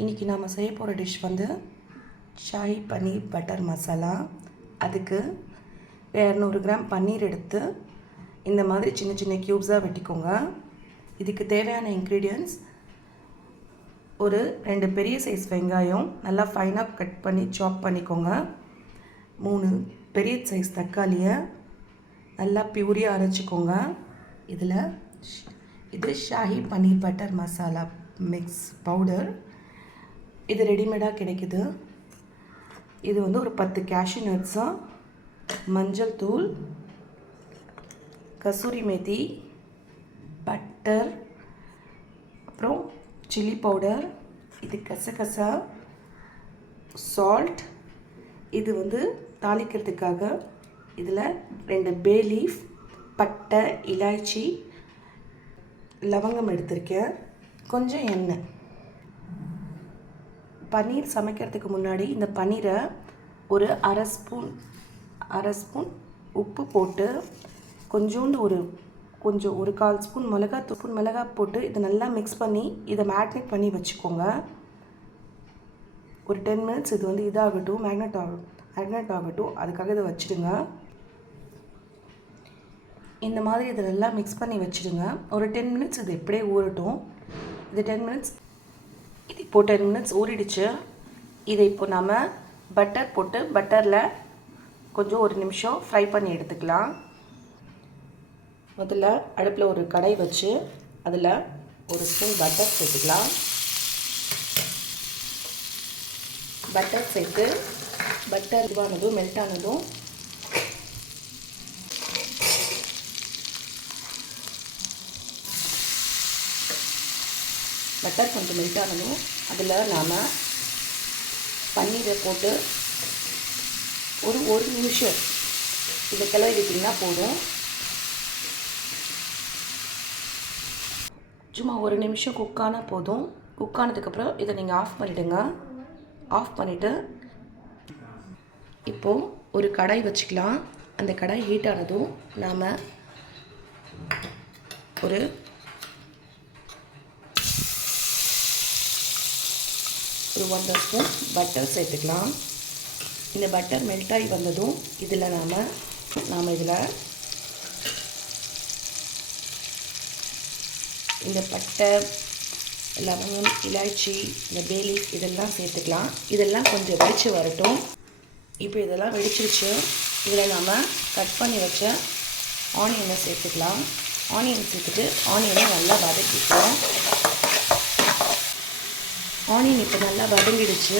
இன்றைக்கி நாம் செய்ய போகிற டிஷ் வந்து ஷாஹி பன்னீர் பட்டர் மசாலா. அதுக்கு 200 கிராம் பன்னீர் எடுத்து இந்த மாதிரி சின்ன சின்ன க்யூப்ஸாக வெட்டிக்கோங்க. இதுக்கு தேவையான இன்க்ரீடியன்ட்ஸ் ஒரு 2 பெரிய சைஸ் வெங்காயம் நல்லா ஃபைனாக கட் பண்ணி சாப் பண்ணிக்கோங்க. 3 பெரிய சைஸ் தக்காளியை நல்லா பியூரியாக அரைச்சிக்கோங்க. இது ஷாஹி பன்னீர் பட்டர் மசாலா மிக்ஸ் பவுடர். இது ரெடிமேடாக கிடைக்குது. இது வந்து ஒரு 10 கேஷ்யூ நட்ஸும், மஞ்சள் தூள், கசூரி மேத்தி, பட்டர், அப்புறம் சில்லி பவுடர், இது கசகசா, சால்ட், இது வந்து தாளிக்கிறதுக்காக இதில் 2 பே லீஃப், பட்டை, இலாய்ச்சி, லவங்கம் எடுத்திருக்கேன், கொஞ்சம் எண்ணெய். பன்னீர் சமைக்கிறதுக்கு முன்னாடி இந்த பன்னீரை ஒரு அரை ஸ்பூன் உப்பு போட்டு கொஞ்சோண்டு ஒரு 1/4 ஸ்பூன் மிளகாய் போட்டு இதை நல்லா மிக்ஸ் பண்ணி இதை மேக்னேட் பண்ணி வச்சுக்கோங்க. ஒரு 10 மினிட்ஸ் இது வந்து இதாகட்டும், மேக்னேட் ஆகட்டும். அதுக்காக இதை வச்சுடுங்க. இந்த மாதிரி இதை நல்லா மிக்ஸ் பண்ணி வச்சுடுங்க. ஒரு 10 மினிட்ஸ் இது எப்படியே ஊறட்டும். இது 10 மினிட்ஸ் ஊறிடுச்சு. இதை இப்போ நாம் பட்டர் போட்டு பட்டரில் கொஞ்சம் 1 நிமிஷம் ஃப்ரை பண்ணி எடுத்துக்கலாம். முதல்ல அடுப்பில் ஒரு கடாய் வச்சு அதில் 1 ஸ்பூன் பட்டர் சேர்த்துக்கலாம். பட்டர் சேர்த்து பட்டர் இதுவானதும் மெல்ட் ஆனதும் பட்டர் கொஞ்சம் மெல்ட் ஆனதும் அதில் நாம் பன்னீரை போட்டு ஒரு நிமிஷம் இதை கிளறி விட்டிங்கன்னா போதும். சும்மா 1 நிமிஷம் குக்கானால் போதும். குக்கானதுக்கப்புறம் இதை நீங்கள் ஆஃப் பண்ணிவிடுங்க. ஆஃப் பண்ணிவிட்டு இப்போது ஒரு கடாய் வச்சுக்கலாம். அந்த கடாய் ஹீட் ஆனதும் நாம் ஒரு 1/2 ஸ்பூன் பட்டர் சேர்த்துக்கலாம். இந்த பட்டர் மெல்ட் ஆகி வந்ததும் இதில் நாம் இதில் இந்த பட்டை, லவங்கம், இலாய்ச்சி, இந்த பே லீஃப் இதெல்லாம் சேர்த்துக்கலாம். இதெல்லாம் கொஞ்சம் வெடித்து வரட்டும். இப்போ இதெல்லாம் வெடிச்சிருச்சு. இதில் நாம் கட் பண்ணி வச்ச ஆனியனை சேர்த்துக்கலாம். ஆனியன் சேர்த்துட்டு ஆனியனை நல்லா வதக்கிக்கலாம். ஆனியன் இப்போ நல்லா வதங்கிடுச்சு.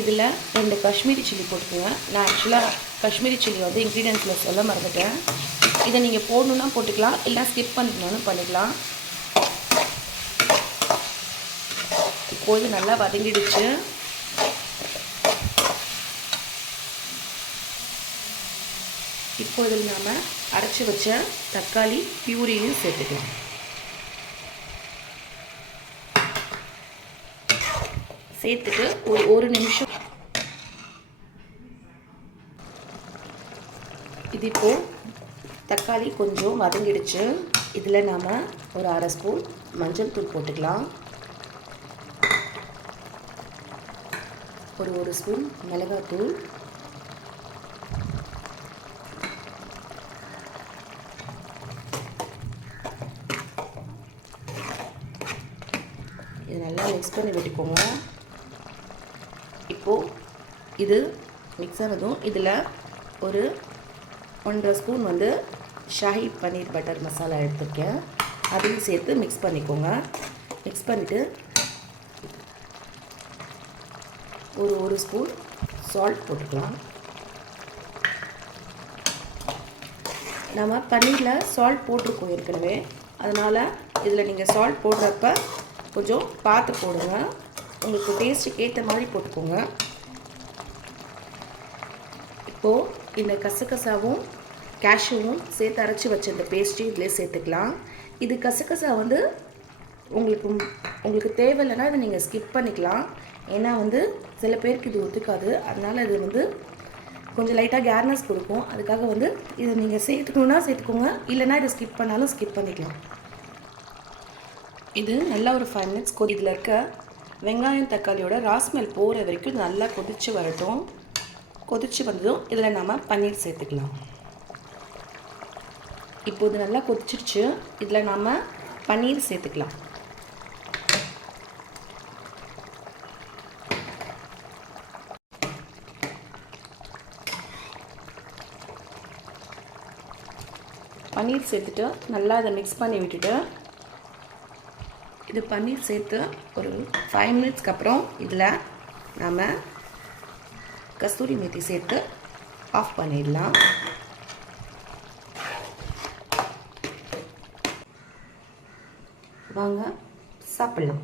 இதில் 2 காஷ்மீரி சில்லி போட்டுக்கோங்க. நான் ஆக்சுவலாக காஷ்மீரி சில்லி வந்து இன்க்ரீடியன்ஸில் சொல்ல மறந்துட்டேன். இதை நீங்கள் போடணுன்னா போட்டுக்கலாம், இல்லை ஸ்கிப் பண்ணிக்கணும்னு பண்ணிக்கலாம். இப்போது நல்லா வதங்கிடுச்சு. இப்போ இதில் நாம் அரைச்சி வச்ச தக்காளி பியூரியும் சேர்த்துக்கலாம். சேர்த்துட்டு ஒரு நிமிஷம் இது இப்போது தக்காளி கொஞ்சம் வதங்கிடுச்சு. இதில் நாம் ஒரு அரை ஸ்பூன் மஞ்சள் தூள் போட்டுக்கலாம். ஒரு ஸ்பூன் மிளகாத்தூள், இது நல்லா மிக்ஸ் பண்ணி விட்டுக்கோங்க. இப்போது இது மிக்ஸ் ஆனதும் இதில் ஒரு 1/2 ஸ்பூன் வந்து ஷாஹி பன்னீர் பட்டர் மசாலா எடுத்துருக்கேன். அதையும் சேர்த்து மிக்ஸ் பண்ணிக்கோங்க. மிக்ஸ் பண்ணிவிட்டு ஒரு ஸ்பூன் சால்ட் போட்டுக்கலாம். நம்ம பன்னீரில் சால்ட் போட்டிருக்கோம் ஏற்கனவே. அதனால் இதில் நீங்கள் சால்ட் போடுறப்ப கொஞ்சம் பார்த்து போடுங்க. உங்களுக்கு டேஸ்ட்டுக்கு ஏற்ற மாதிரி போட்டுக்கோங்க. இப்போது இந்த கசகசாவும் கேஷ்யூவும் சேர்த்து அரைச்சி வச்ச இந்த பேஸ்ட்டையும் இதிலே சேர்த்துக்கலாம். இது கசகசா வந்து உங்களுக்கு தேவையில்லைன்னா இதை நீங்கள் ஸ்கிப் பண்ணிக்கலாம். ஏன்னா வந்து சில பேருக்கு இது ஒத்துக்காது. அதனால் இது வந்து கொஞ்சம் லைட்டாக கேர்னஸ் கொடுக்கும். அதுக்காக வந்து இதை நீங்கள் சேர்த்துக்கணுன்னா சேர்த்துக்கோங்க, இல்லைனா இதை ஸ்கிப் பண்ணாலும் ஸ்கிப் பண்ணிக்கலாம். இது நல்லா ஒரு 5 மினிட்ஸ் இதில் இருக்க வெங்காயம் தக்காளியோட ராஸ்மெல் போகிற வரைக்கும் நல்லா கொதித்து வரட்டும். கொதித்து வந்ததும் இதில் நாம் பன்னீர் சேர்த்துக்கலாம். இப்போது நல்லா கொதிச்சிருச்சு. இதில் நாம் பன்னீர் சேர்த்துக்கலாம். பன்னீர் சேர்த்துட்டு நல்லா அதை மிக்ஸ் பண்ணி விட்டுட்டு இது பன்னீர் சேர்த்து ஒரு 5 மினிட்ஸ்க்கு அப்புறம் இதில் நாம் கஸ்தூரி மேத்தி சேர்த்து ஆஃப் பண்ணிடலாம். வாங்க சாப்பிடலாம்.